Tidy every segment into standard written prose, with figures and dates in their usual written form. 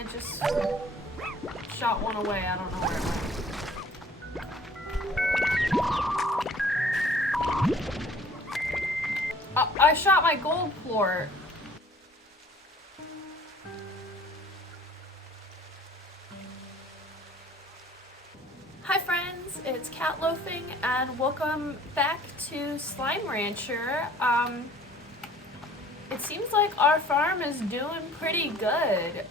I just shot one away. I don't know where it went. I shot my gold plort. Hi friends, it's Cat Loafing and welcome back to Slime Rancher. It seems like our farm is doing pretty good.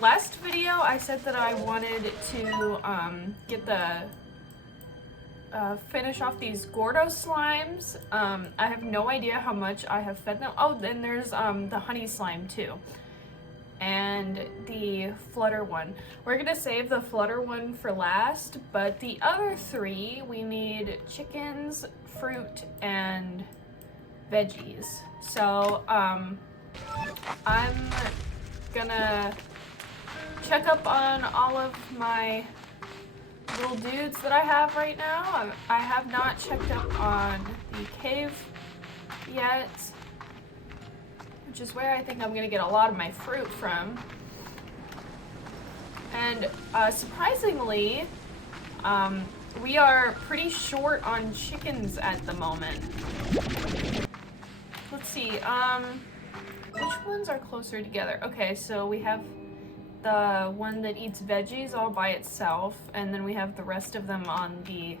Last video I said that I wanted to get the finish off these Gordos slimes. I have no idea how much I have fed them. Oh, then there's the honey slime too. And the flutter one. We're gonna save the flutter one for last, but the other three, we need chickens, fruit, and veggies. So, I'm gonna check up on all of my little dudes that I have right now. I have not checked up on the cave yet, which is where I think I'm gonna get a lot of my fruit from. And surprisingly, we are pretty short on chickens at the moment. Let's see, which ones are closer together? Okay, so we have the one that eats veggies all by itself, and then we have the rest of them on the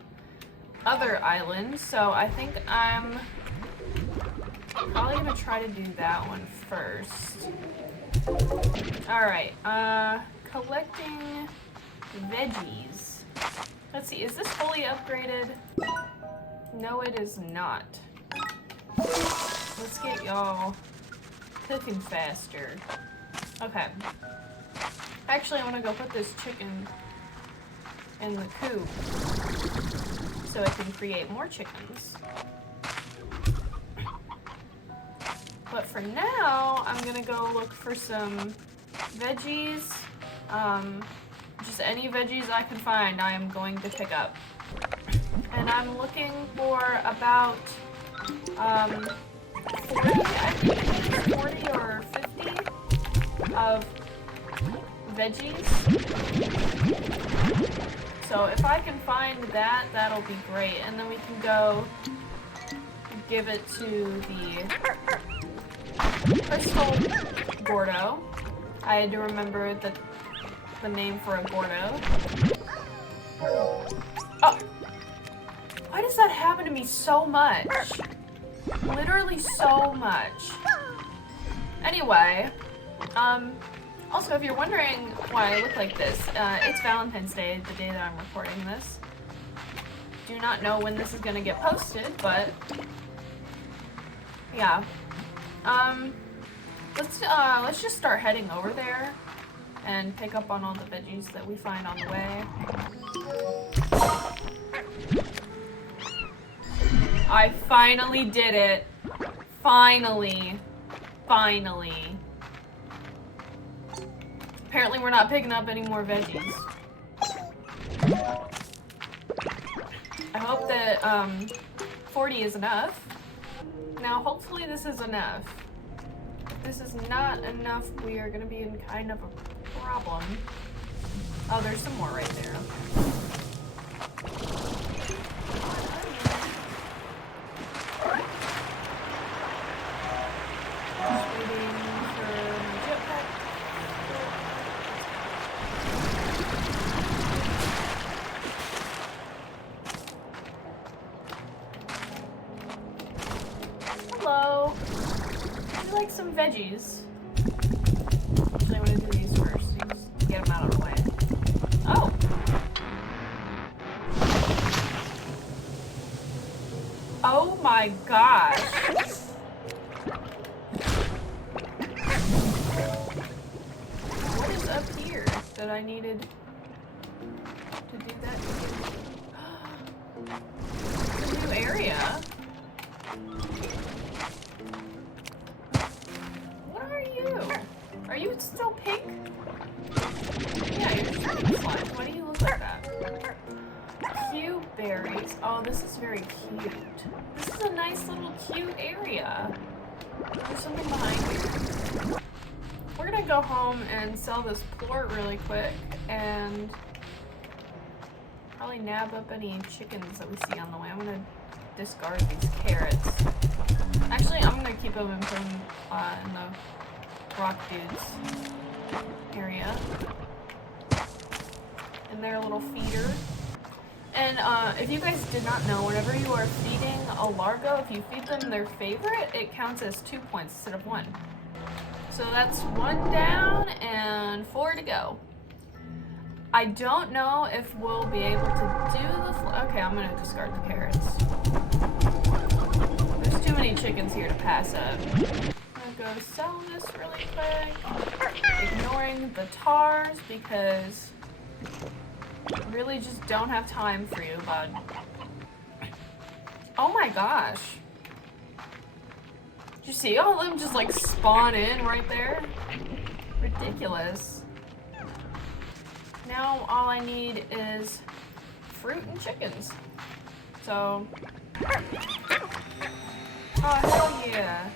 other island. So I think I'm probably gonna try to do that one first. Alright, collecting veggies. Let's see, is this fully upgraded? No, it is not. Let's get y'all cooking faster. Okay. Actually, I want to go put this chicken in the coop so it can create more chickens. But for now, I'm gonna go look for some veggies. Just any veggies I can find, I am going to pick up. And I'm looking for about 40, I think it's 40 or 50 of veggies. So if I can find that, that'll be great. And then we can go give it to the crystal Gordo. I had to remember the name for a Gordo. Oh! Why does that happen to me so much? Literally so much. Anyway, also if you're wondering why I look like this, it's Valentine's Day, the day that I'm recording this. Do not know when this is gonna get posted, but yeah. Let's just start heading over there and pick up on all the veggies that we find on the way. I finally did it. Finally. Apparently we're not picking up any more veggies. I hope that 40 is enough. Now hopefully this is enough. If this is not enough, we are gonna be in kind of a problem. Oh, there's some more right there. Just waiting for my jetpack. Hello. Would you like some veggies? Actually, I want to do these first, just to get them out of the way. Oh! Oh my gosh! What is up here that I needed to do that? It's a new area. What are you? Are you still pink? Yeah, you're still pink slime. Why do you look like that? Cute berries. Oh, this is very cute. This is a nice little cute area. There's something behind here. We're gonna go home and sell this plort really quick and probably nab up any chickens that we see on the way. I'm gonna discard these carrots. Actually, I'm gonna keep them and put them in the rock dudes area. In their little feeder. And if you guys did not know, whenever you are feeding a largo, if you feed them their favorite, it counts as 2 points instead of 1. So that's 1 down and 4 to go. I don't know if we'll be able to do the okay, I'm gonna discard the carrots. There's too many chickens here to pass up. I'm gonna go sell this really quick. Ignoring the tars because I really just don't have time for you, bud. Oh my gosh. Did you see all of them just like spawn in right there? Ridiculous. Now all I need is fruit and chickens. So, oh hell yeah.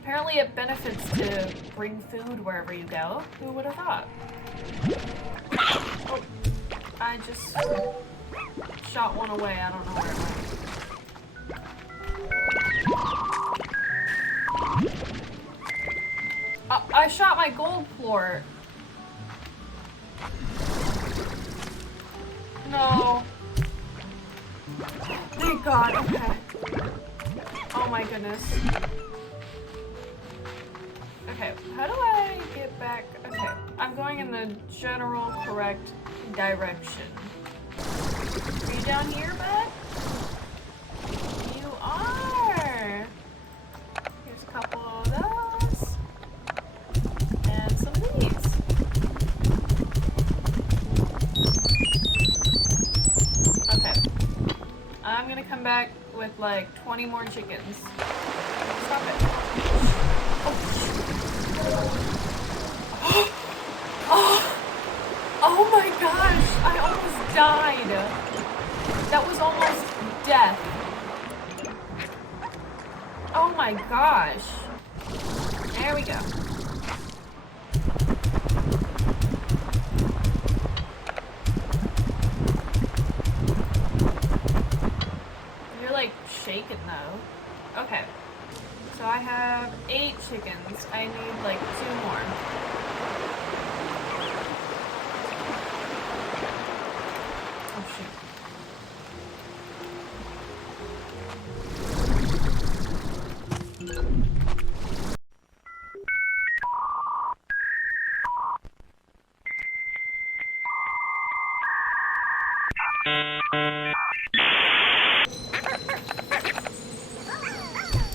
Apparently it benefits to bring food wherever you go. Who would have thought? Oh, I just shot one away. I don't know where it went. I shot my gold plort. No. Thank God. Okay. Oh my goodness. Okay, how do I get back? Okay, I'm going in the general correct direction. Are you down here, bud? You are! Here's a couple of those. And some of these. Okay. I'm gonna come back with like 20 more chickens. Stop it. Oh my gosh, I almost died. That was almost death. Oh my gosh. There we go. You're like shaking though. Okay. So I have 8 chickens. I need like 2 more. Oh shoot.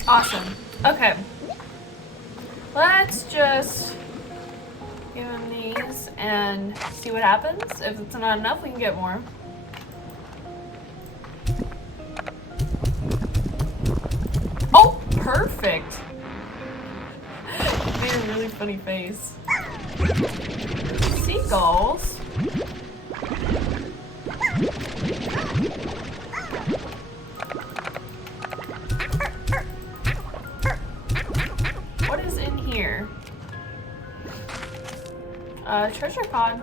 Awesome. Okay. Let's just give him these and see what happens. If it's not enough, we can get more. Oh, perfect. Made a really funny face. Seagulls. What is in here? Treasure pod.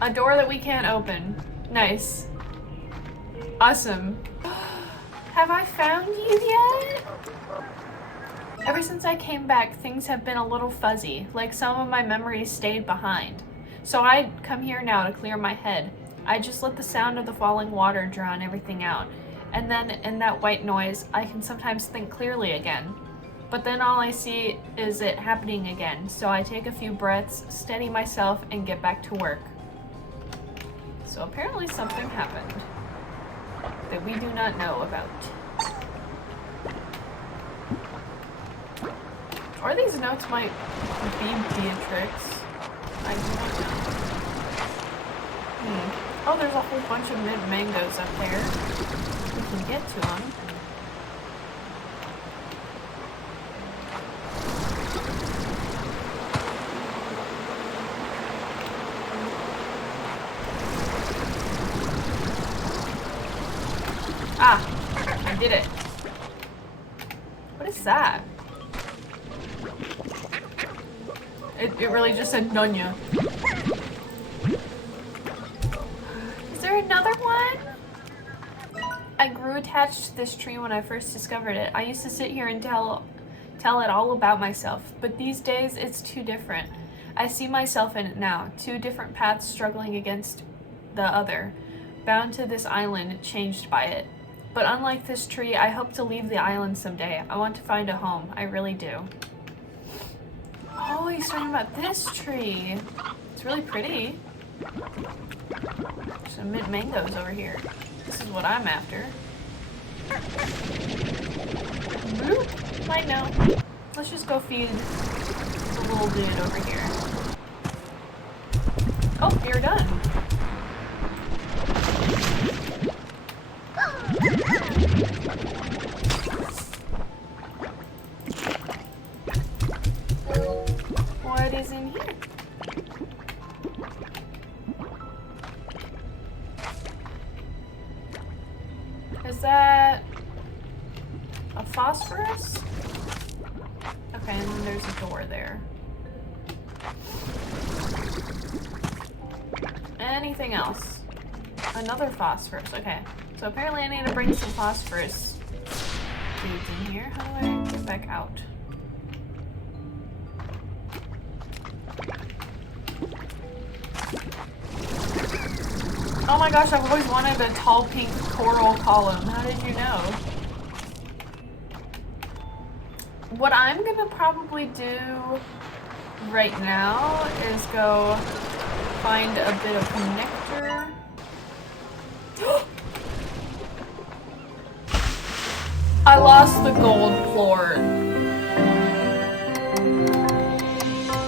And a door that we can't open. Nice. Awesome. Have I found you yet? Ever since I came back, things have been a little fuzzy, like some of my memories stayed behind. So I come here now to clear my head. I just let the sound of the falling water drown everything out. And then in that white noise, I can sometimes think clearly again. But then all I see is it happening again. So I take a few breaths, steady myself, and get back to work. So apparently something happened that we do not know about. Or these notes might be Beatrix. I do not know. Oh, there's a whole bunch of mint mangoes up there. We can get to them. Ah, I did it. What is that? It really just said Nunya. Is there another one? I grew attached to this tree when I first discovered it. I used to sit here and tell it all about myself, but these days it's too different. I see myself in it now, two different paths struggling against the other, bound to this island, changed by it. But unlike this tree, I hope to leave the island someday. I want to find a home. I really do. Oh, he's talking about this tree. It's really pretty. Some mint mangoes over here. This is what I'm after. Bloop. I know. Let's just go feed the little dude over here. Oh, you're done. What is in here? Is that a phosphorus? Okay, and then there's a door there. Anything else? Another phosphorus. Okay, so apparently I need to bring some phosphorus dudes in here. How do I get back out? Oh my gosh, I've always wanted a tall pink coral column. How did you know? What I'm gonna probably do right now is go find a bit of nectar. I lost the gold plort.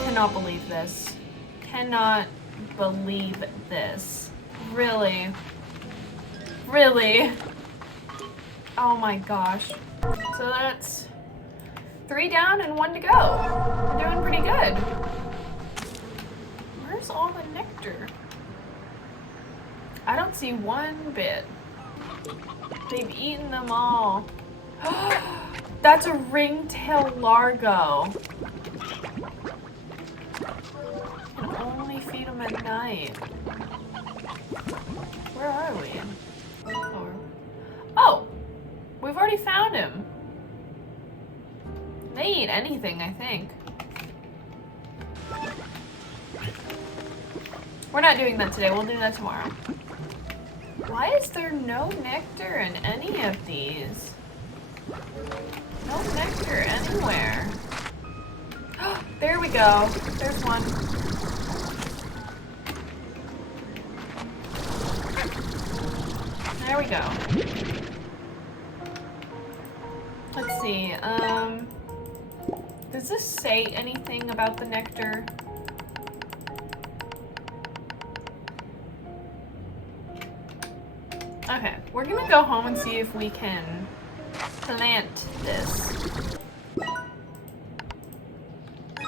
Cannot believe this. Cannot believe this. Really? Really? Oh my gosh. So that's 3 down and 1 to go. We're doing pretty good. Where's all the nectar? I don't see one bit. They've eaten them all. That's a ringtail largo. You can only feed them at night. Where are we? Oh! We've already found him. They eat anything, I think. We're not doing that today. We'll do that tomorrow. Why is there no nectar in any of these? No nectar anywhere. There we go. There's one. There we go. Let's see. Does this say anything about the nectar? Okay, we're gonna go home and see if we can plant this.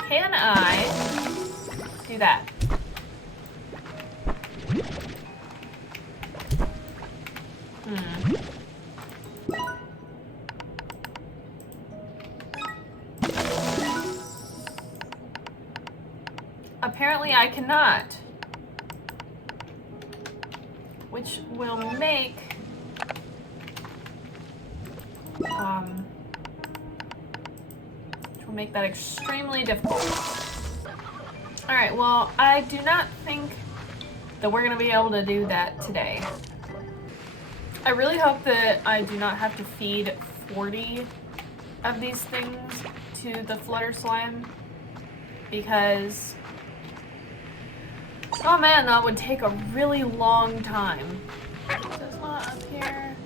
Can I do that? Apparently I cannot. Which will make that extremely difficult. Alright, well, I do not think that we're gonna be able to do that today. I really hope that I do not have to feed 40 of these things to the flutter slime, because oh man, that would take a really long time. There's one up here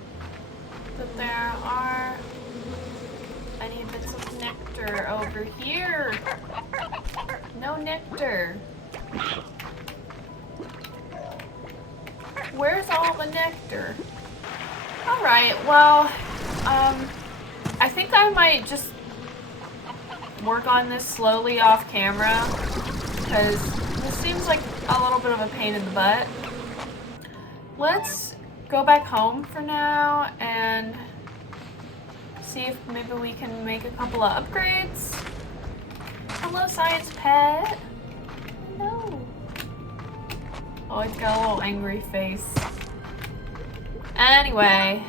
that there are any bits of nectar over here. No nectar. Where's all the nectar? Alright, well, I think I might just work on this slowly off camera, because this seems like a little bit of a pain in the butt. Let's go back home for now and see if maybe we can make a couple of upgrades. Hello, science pet. Hello. Oh, it's got a little angry face. Anyway,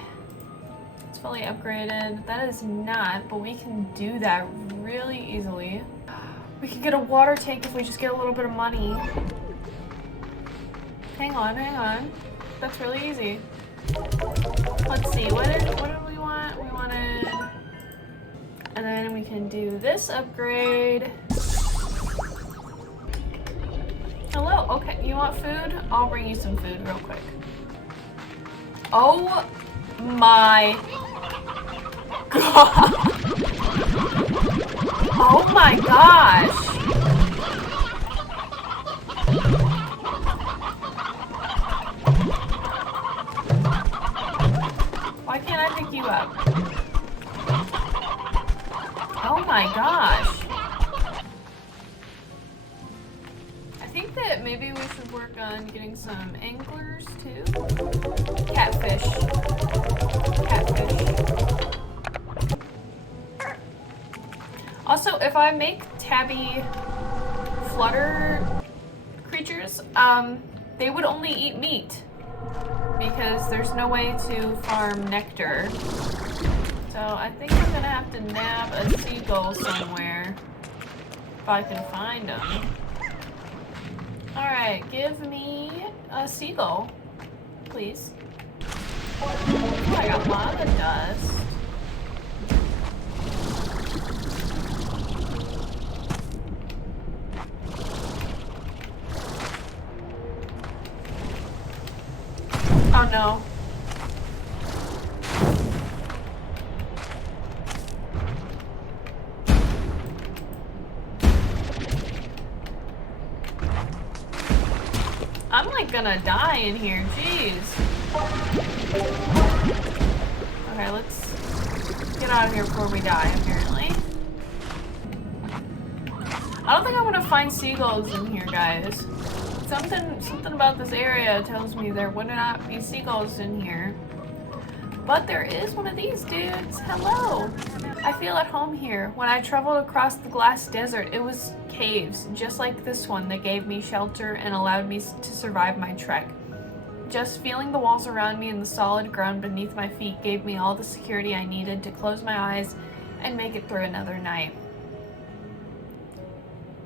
it's fully upgraded. That is not, but we can do that really easily. We can get a water tank if we just get a little bit of money. Hang on. That's really easy. Let's see, what did we want? We wanted... And then we can do this upgrade. Hello, okay, you want food? I'll bring you some food real quick. Oh my god. Oh my gosh. Why can't I pick you up? Oh my gosh. I think that maybe we should work on getting some anglers too. Catfish. Also, if I make tabby flutter creatures, they would only eat meat because there's no way to farm nectar. So I think I'm gonna have to nab a seagull somewhere if I can find them. Alright, give me a seagull, please. Oh, I got lava dust. Oh no. I'm like gonna die in here, jeez. Okay, let's get out of here before we die, apparently. I don't think I'm gonna find seagulls in here, guys. Something about this area tells me there would not be seagulls in here. But there is one of these dudes. Hello. I feel at home here. When I traveled across the glass desert, it was caves, just like this one, that gave me shelter and allowed me to survive my trek. Just feeling the walls around me and the solid ground beneath my feet gave me all the security I needed to close my eyes and make it through another night.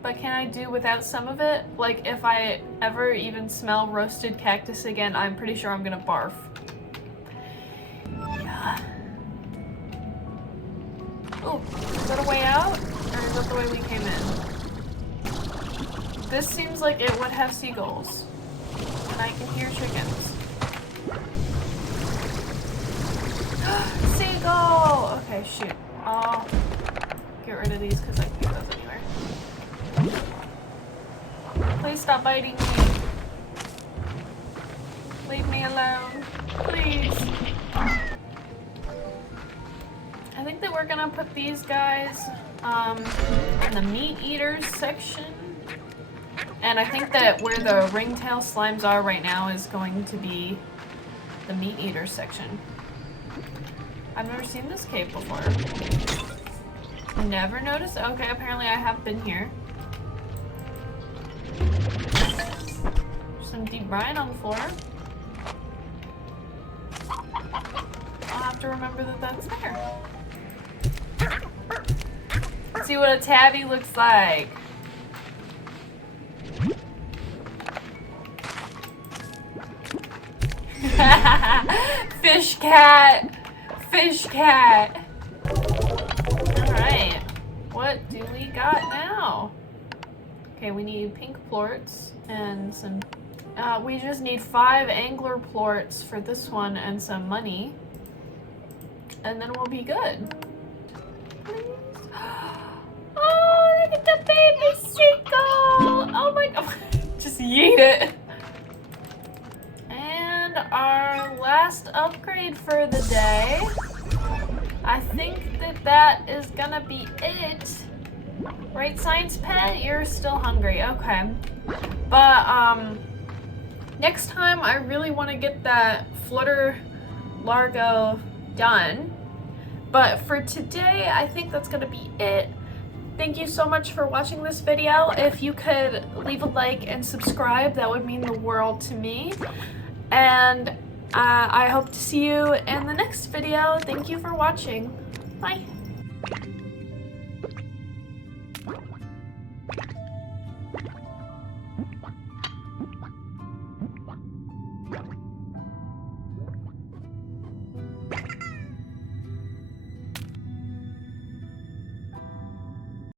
But can I do without some of it? Like, if I ever even smell roasted cactus again, I'm pretty sure I'm gonna barf. Yeah. Oh, is that a way out? Or is that the way we came in? This seems like it would have seagulls. And I can hear chickens. Seagull! Okay, shoot. I'll get rid of these because I can get those anywhere. Please stop biting me. Leave me alone. Please. I think that we're gonna put these guys in the meat eaters section. And I think that where the ringtail slimes are right now is going to be the meat eater section. I've never seen this cave before. Never noticed? Okay, apparently I have been here. Some deep brine on the floor. I'll have to remember that that's there. Let's see what a tabby looks like. Fish cat! Fish cat! Alright. What do we got now? Okay, we need pink plorts and some... we just need 5 angler plorts for this one and some money. And then we'll be good. Please. Oh, look at the baby seagull! Oh my god. Just yeet it. And our last upgrade for the day. I think that is gonna be it. Right, Science Pet? You're still hungry. Okay. But, Next time, I really want to get that Flutter Largo done. But for today, I think that's going to be it. Thank you so much for watching this video. If you could leave a like and subscribe, that would mean the world to me. And I hope to see you in the next video. Thank you for watching. Bye.